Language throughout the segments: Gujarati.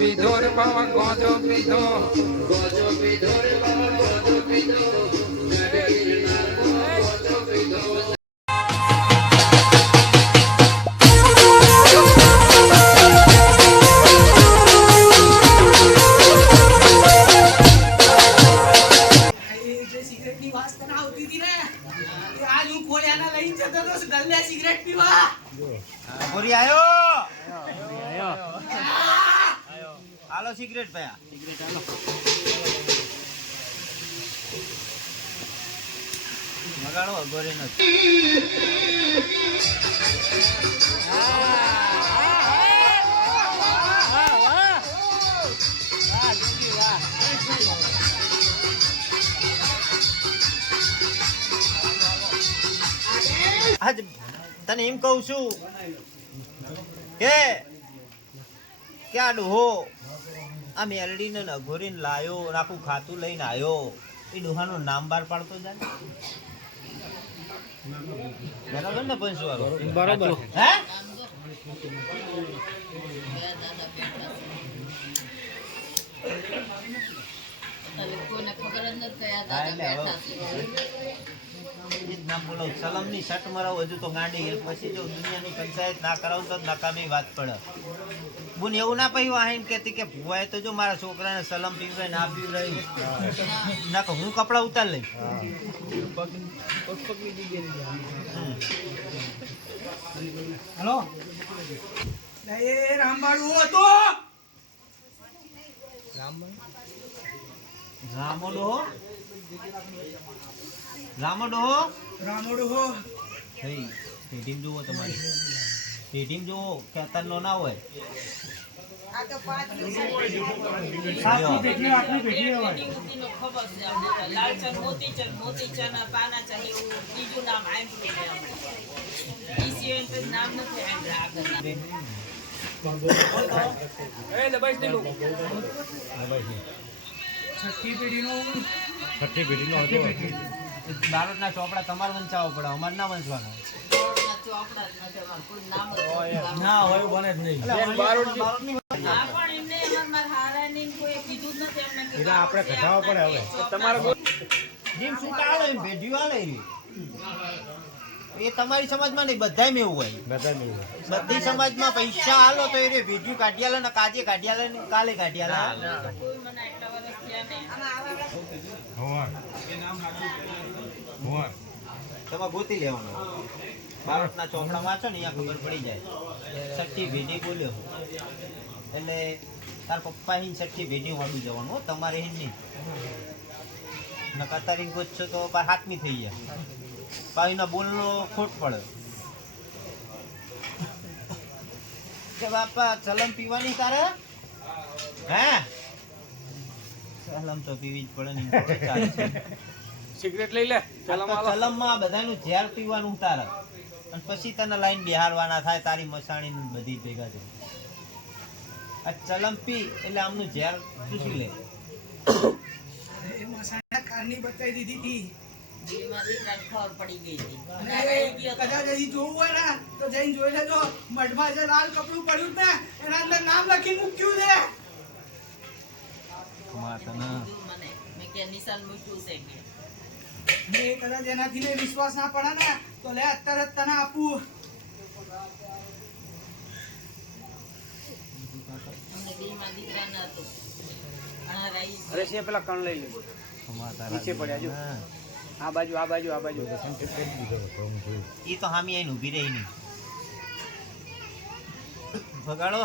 પીધો રે બાવા ગોજો પીધો રે બાવા ગોજો પીધો સિગરેટ પીવા ગોરી આયો હાલો સિગરેટ પયા સિગરેટ હાલો મગાડો ગોરી નો આજ તને એમ કહું છું કે ક્યાં ડોહો આ મેલડીને અઘોરીને લાયો આખું ખાતું લઈને આવ્યો એ ડોહાનું નામ બહાર પાડતો જાય બરાબર ને પંચવાળો બરાબર હે સલમની શર્ટ મરાવ હજુ તો ગાંડી પછી જો દુનિયાની પંચાયત ના કરાવું તો નકામી વાત પડે બુન એવું ના કહ્યું આહીને કેતી કે ભુવાએ તો જો મારા છોકરાને સલમ પીવરાય ના પીવરાય ના કે હું કપડા ઉતાર લઈ હેલો એ રામબાડુ હતો રામોડો થઈ પેઢીમ જુઓ તમારી પેઢીમ જુઓ કે અત્યારનો ના હોય બારોટના ચોપડા તમારે વંચાવો પડે અમારે ના વંચવાના ના હોય બને જ નહીં આપણે કઢાવવા પડે હવે તમારે જેમ છૂટા આવે એમ ભેઢીઓ આવે એ તમારી સમાજમાં નહીં બધાય એવું હોય બધી સમાજમાં પૈસા હાલો તો એ ભેઢ્યું કાઢી આલે ને કાજે કાઢી આલે ને કાલે કાઢી આલે તમે ગોતી લેવાનું બારોટના ચોપડા વાંચો ને અહીંયા ખબર પડી જાય સઠ્ઠી ભેઢી બોલ્યો એટલે તાર પપ્પા હિન સઠ્ઠી ભેઢી વાળું જવાનું તમારે હિન નહીં નકા તારી ગોતશો તો હાથમી થઈ જાય પાણીના બોલનો ખોટ પડે કે બાપા ચલમ પીવાની તારે હે ચલમ તો પીવી જ પડે ને સિગરેટ લઈ લે ચલમમાં બધાનું ઝેર પીવાનું તારે અને પછી તને લાઈન બિહારવાના થાય તારી મસાણી બધી ભેગા છે આ ચલમ પી એટલે આમનું ઝેર ચૂસી લે એ મસાણા કારની બતાવી દીધી હતી ખબર પડી ગઈ કદાચ હજી જોવું હોય ને તો જઈને જોઈ લેજો મઢમાં જે લાલ કપડું પડ્યું ને એના અંદર નામ લખી મૂક્યું છે નિશાન મૂક્યું છે ને કદાચ એનાથી ને વિશ્વાસ ના પડે ને તો લે અત્યારે જ તને આપું અરે છે પેલા કણ લઈ લે નીચે પડ્યા જો આ બાજુ ઈ તો હામી આઈને ઊભી રહી નહીં ભગાડો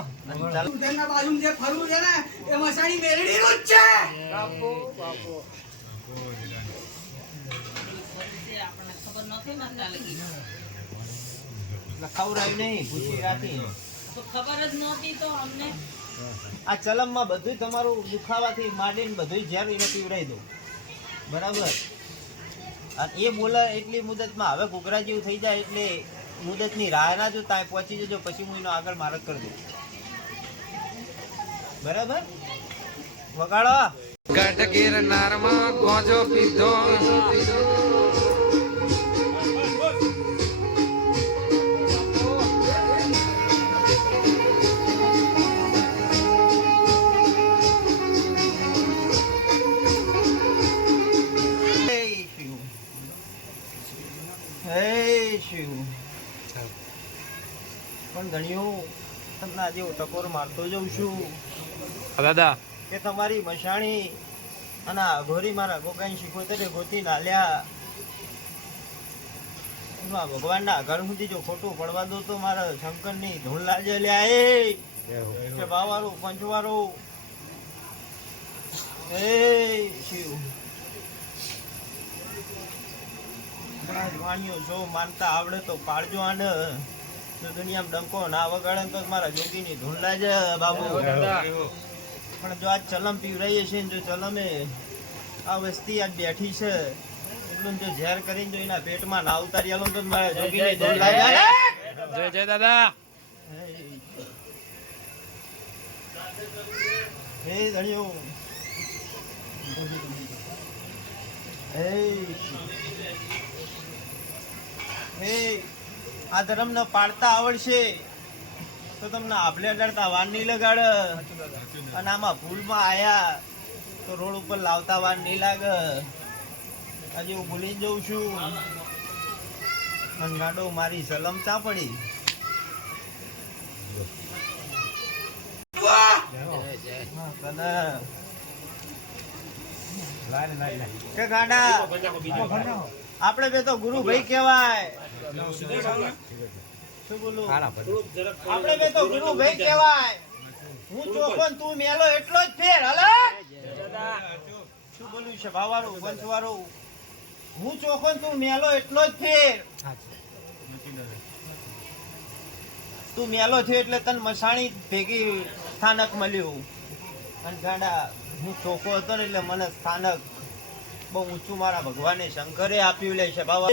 ઉધરના બાજુમાં જે ફરવું છે ને એ મસાણી મેરડીનું જ છે બાપો ખવડાવ્યું નહીં પૂછી રાખી તો ખબર જ નહોતી તો અમને આ ચલમમાં બધું તમારું દુખાવાથી માંડીને બધું ઝેર એને પીવડાવી દો બરાબર અને એ બોલે એટલી મુદતમાં હવે ઘૂઘરા જેવું થઈ જાય એટલે મુદતની રાહ ના જો ત્યાં પહોંચી જજો પછી હું એનો આગળ મારક કરી દઉં બરાબર વગાડો ગઢ ગિરનારમાં ગોજો પીધો પણ ઘણીઓ તમને આજે હું ટકોર મારતો જઉં છું દાદા કે તમારી મશાણી અને અઘોરી મારા ગોગાઈ શીખોતરે ગોતી નાલ્યા. એમાં ભગવાનના ઘર સુધી જો ખોટું પડવા દો તો મારા શંકરની ધૂળ લાજે લ્યા એ બાવારું પંચવારું એ શિવ વાણીઓ જો માનતા આવડે તો પાડજો આને. જો દુનિયામાં ડંકો ના વગાડે તો મારા જોગીની ધૂળ લાજે બાબુ. પણ જો આજ ચલમ પીવરાઈએ છે ને જો ચલમે આ વસ્તી આજ બેઠી છે એટલું જો ઝેર કરીને જો એના પેટમાં ના ઉતારી આલો તો મારા જોગીની ધૂળ લાગે. જય જય દાદા. હે ધણિયો હે આ ધર્મ ને પાડતા આવડશે તો તમને આભલે ડરતા વાર નહીં લગાડ. અને આમાં ભૂલમાં આયા તો રોડ ઉપર લાવતા વાર નહીં લાગે. આજે હું ભૂલી જઉં છું અને ગાડો મારી સલમ ચા પડી. કે ગાડા આપણે બે તો ગુરુ ભાઈ કહેવાય. શું બોલું? આપણે બે તો ગુરુ ભાઈ કહેવાય. હું ચોખો તું મેલો એટલો જ ફેર. હલે શું બોલું છે ભાવારું વંશવાળું? હું ચોખો તું મેલો એટલો જ ફેર. તું મેલો થયો એટલે તને મસાણી ભેગી સ્થાનક મળ્યું. અને ગાડા હું ચોખ્ખો હતો ને એટલે મને સ્થાનક બહુ ઊંચું મારા ભગવાને શંકરે આપ્યું લે છે બાબા.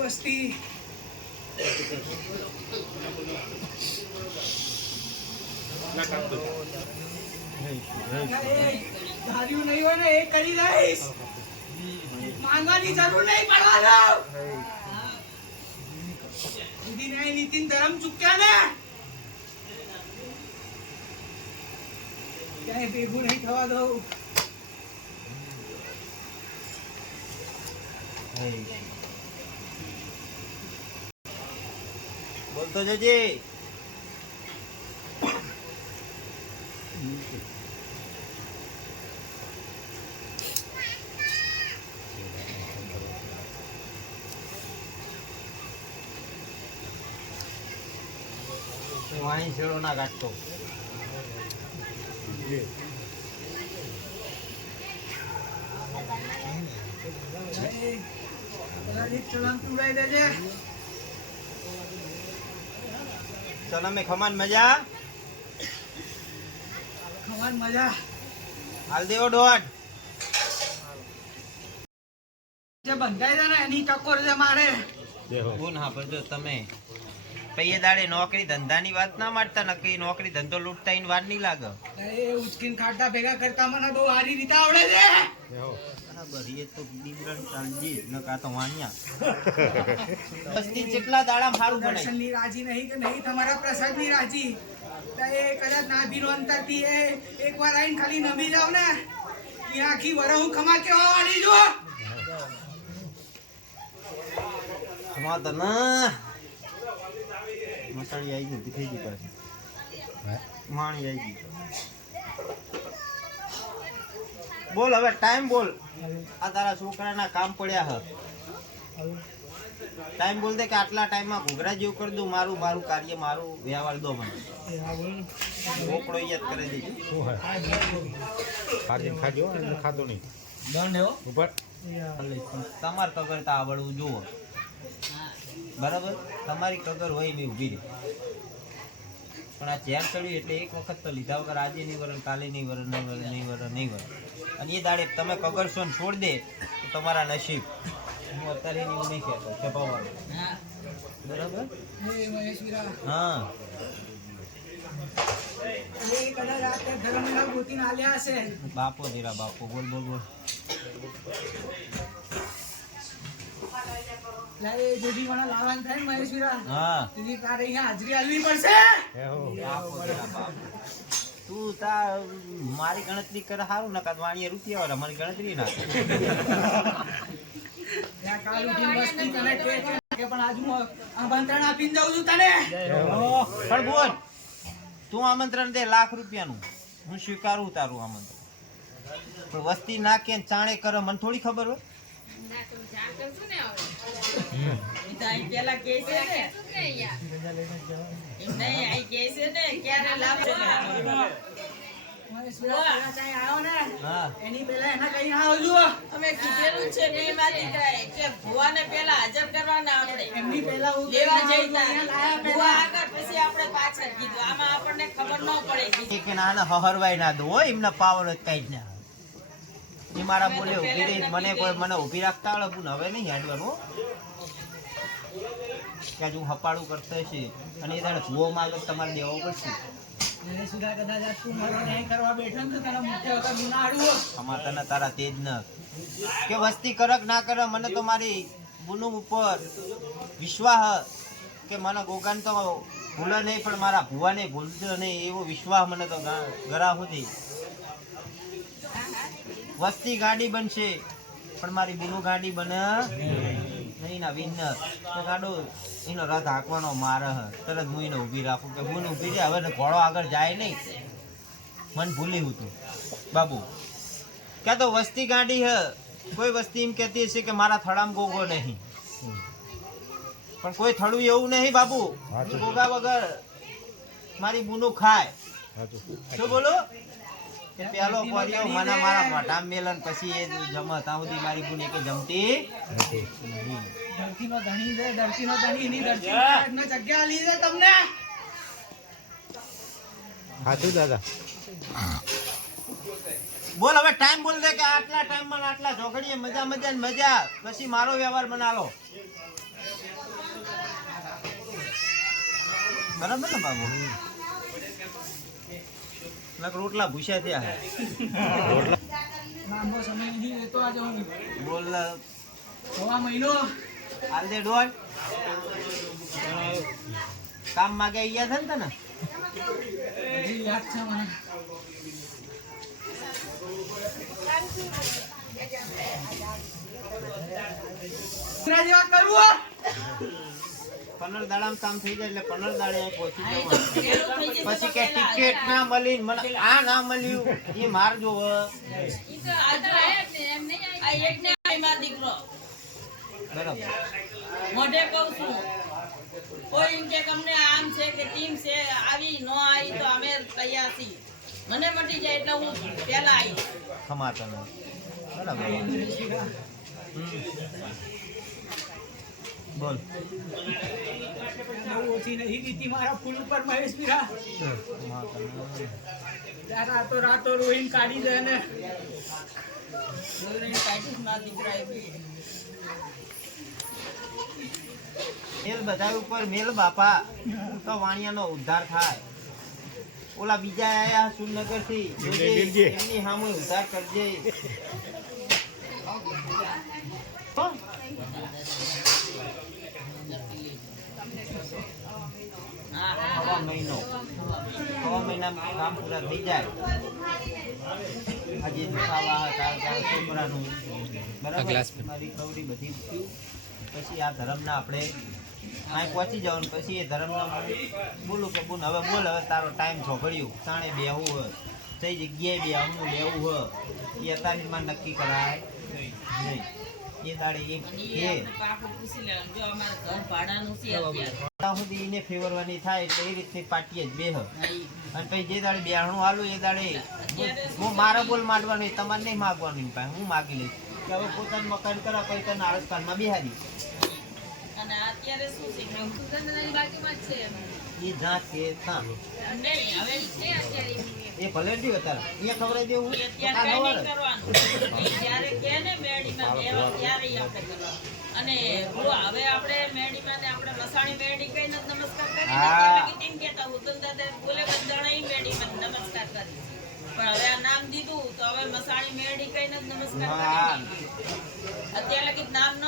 વસ્તી ધાર્યું નહીં હોય ને એ કરી દઈશ. માંગવાની જરૂર નહીં પડવાનો. વિધિ ન્યાય નીતિ ધર્મ ચૂક્યા ને ક્યાંય ભેગું નહીં થવા દઉં. બોલતો જજે. વાણી છેડો ના કાઢતો. ચલમે ખમાન મજા ખવાન મજા હાલ દેવો દોઢ. જે બંધાઈ છે ને એની ટકોર છે મારે. કોણ હા પણ જો તમે પૈયે દાડે નોકરી ધંધાની વાત ના મારતા નક્કી નોકરી ધંધો લૂંટતા એની વાત નહીં લાગે. એ ઉચકીને ખાટા ભેગા કરતા મને બહુ સારી રીતે આવડે છે. બરાબર એ તો દીવરણ ચાલજી ન કા તો વાણિયા. બસ્તી જેટલા દાડા મારું બને. દર્શનની રાજી નહીં કે નહીં તમારા પ્રસાદની રાજી. તો એ કદાચ નાભીનો અંતરથી એ એકવાર આવીને ખાલી નમી જાવ ને એ આખી વર હું ખમા કેવા વાળી જો. ખમા તો ના મસાણી આવી ગઈ થઈ ગઈ પાછી. માણી આવી ગઈ. બોલ હવે ટાઈમ બોલ. આ તારા છોકરાના કામ પડ્યા હ. ટાઈમ બોલ દે કે આટલા ટાઈમમાં ઘૂઘરા જેવું કરી દઉં. મારું મારું કાર્ય મારું વ્યવહાર દો મને. બોકડો યાદ કરી દેજો. ખાધો નહીં તમારે કગર તો આવડવું જુઓ. બરાબર તમારી કગર હોય મેં ઊભી રહી. પણ આ ચેર ચડ્યું એટલે એક વખત તો લીધા વગર આજે નહીં વરણ કાલે નહીં વરણ નહીં વરણ નહીં વરણ નહીં વરણ. અને એ દાડે તમે કગરશો ને છોડ દે તો તમારા નસીબ. હું અત્યારે એવું નહીં કહેતો છપાવવાનું. બરાબર હા. બાપો ધીરા બાપો બોલ બોલ બોલ. લાવવાનું થાય ને મહેશવીરા. હા તારે અહીંયા હાજરી આલવી પડશે. બાપો ધીરા બાપો. તું મારી ગણતરી કરે સારું ને કાં વાણીએ રૂપિયા વાળા મારી ગણતરી ના ત્યાં કાલ ઉઠીને વસ્તી તને કે પણ આજુ આમંત્રણ આપીને જાઉં છું તને પણ બોલ તું આમંત્રણ દે લાખ રૂપિયાનું હું સ્વીકારું તારું આમંત્રણ પણ વસ્તી નાખે ને ચાણે કરે મને થોડી ખબર હોય પેલા કે છે ને એમ નહીં આઈ કે છે ને ક્યારે લાવશે આવ્યો ને હા એની પહેલા એના કઈ આવો છું અમે કીધેલું છે બે માંથી થાય કે ભુવાને પેલા હાજર કરવાના આપણે એમની પહેલા હું લેવા જઈતા અહીંયા લાયા ભુવા પહેલા આગળ પછી આપણે પાછળ કીધું આમાં આપણને ખબર ન પડે કે નાના હહરવાય ના દો હો, એમના પાવર જ કઈ જ ના એ મારા બોલે ઉભી રહી મને કોઈ મને ઉભી રાખતા આવડે પણ હવે નહીં હાડવાનું હો. કે હજુ હપાડું કરતા છે અને એ તારે ભૂવો માગે તમારે દેવો પડશે એને સુધા કદાચ આજ તું મારો ન્યાય કરવા બેઠો ને તો તને મુખ્ય વખત ગુના આડું અમાર તને તારા તેજ ન કે વસ્તી કરક ના કરે મને તો મારી બુનું ઉપર વિશ્વાસ કે મને ગોગાન તો ભૂલે નહીં પણ મારા ભૂવાને ભૂલતો નહીં એવો વિશ્વાસ મને તો ગરા સુધી વસ્તી ગાડી બનશે પણ મારી બુનું ગાડી બને નહીં ના વિન તો ગાડો એનો રથ હાંકવાનો મારે તરત હું એને ઊભી રાખું કે બુન ઊભી રહે હવે ઘોડો આગળ જાય નહીં મન ભૂલી હું તું બાબુ ક્યાં તો વસ્તી ગાડી હે કોઈ વસ્તી એમ કહેતી હશે કે મારા થડામ ગોગો નહીં પણ કોઈ થડું એવું નહીં બાબુ ગોગા વગર મારી બુનું ખાય શું બોલો કે પેલો પરિયો મને મારા મોઢામાં મેલન પછી એ જમત ત્યાં સુધી મારી બુન કે જમતી નહીં ધરતીનો ધણી છે ધરતીનો ધણી એની ધરતીનો જગ્યા આલી છે તમને સાચું દાદા બોલ હવે ટાઈમ બોલ દે કે આટલા ટાઈમમાં આટલા ઝોગડીએ મજા મજા ને મજા પછી મારો વ્યવહાર બનાલો બરાબર ને બાબુ રોટલા ભૂસ્યા થયા લાંબો સમય નહીં લેતો આજે હું બોલ સવા મહિનો હાલ દે ડોન કામ માગે અહીંયા છે ને તને હજી યાદ છે મને દુસરા જેવા કરવું 15 દાડામાં કામ થઈ જાય એટલે 15 દાડે અહીં પહોંચી જવાનું પછી કે ટિકિટ ના મળી મને આ ના મળ્યું એ માર જોવ આ એક ને આઈમાં દીકરો બરાબર મોઢે કહું છું કોઈ એમ કે અમને આમ છે કે ટીમ છે આવી ન આવી તો અમે તૈયાર છીએ મને મટી જાય એટલે હું પેલા આવી ખમા તને બરાબર બોલ બહુ ઓછી નહીં દીધી મારા ફૂલ ઉપર મહેશ પીરા ખમા તને રાતો રાતો રોઈને કાઢી દે ને દીકરા એવી મેલ બધા ઉપર મેલ બાપા તો વાણિયાનો ઉદ્ધાર થાય ઓલા બીજા આયા સુરનગર થી એમની સામે ઉદ્ધાર કરજે હો? છ મહિનામાં કામ પૂરા થઈ જાય આજે ખાવા તારા છોકરાનું બરાબર મારી કવડી બધી પછી આ ધર્મના આપણે અહીં પહોંચી જવાનું પછી એ ધર્મના બોલું કે બોલ હવે બોલ હવે તારો ટાઈમ છોકર્યું તાણે બેહવું હોય કઈ જગ્યાએ બેહવું લેવું હોય એ અત્યારમાં નક્કી કરાય નહીં એ દાડે એ પૂછી લેવાનું જો અમારે ઘર ભાડાનું છે અત્યારે ત્યાં સુધી એને ફેવરવાની થાય એટલે એ રીતની પાટીએ જ બેહ અને પછી જે દાડે બેહણું હાલું એ દાડે હું મારા બોલ માંડવાનું તમારે નહીં માગવાનું પાસે હું માગી લઈશ કે હવે પોતાનું મકાન કરા પછી તને આળસકારમાં બેહાડી અને અત્યારે શું છે કે સુગંધરાની બાજુમાં જ છે એ જાત કે ત્યાં નહીં હવે છે અત્યારે એ ભલે જ અત્યારે અહીંયા ખવડાવી દેવું એ અત્યારે કઈ નહીં કરવાનું એ જ્યારે કહે ને મેડીમાં બેવા ત્યારે આપણે કરવાનું અને હવે આપણે મેડીમાં ને આપણે મસાણી મેડી કઈને જ નમસ્કાર કરી હા. કેમ કહેતા ઉત્તમ દાદા બોલે બધા મેડીમાં નમસ્કાર કરી પણ હવે આ નામ દીધું તો હવે મસાણી મેડી કઈને જ નમસ્કાર હા. કરી અત્યારે લગી નામ ન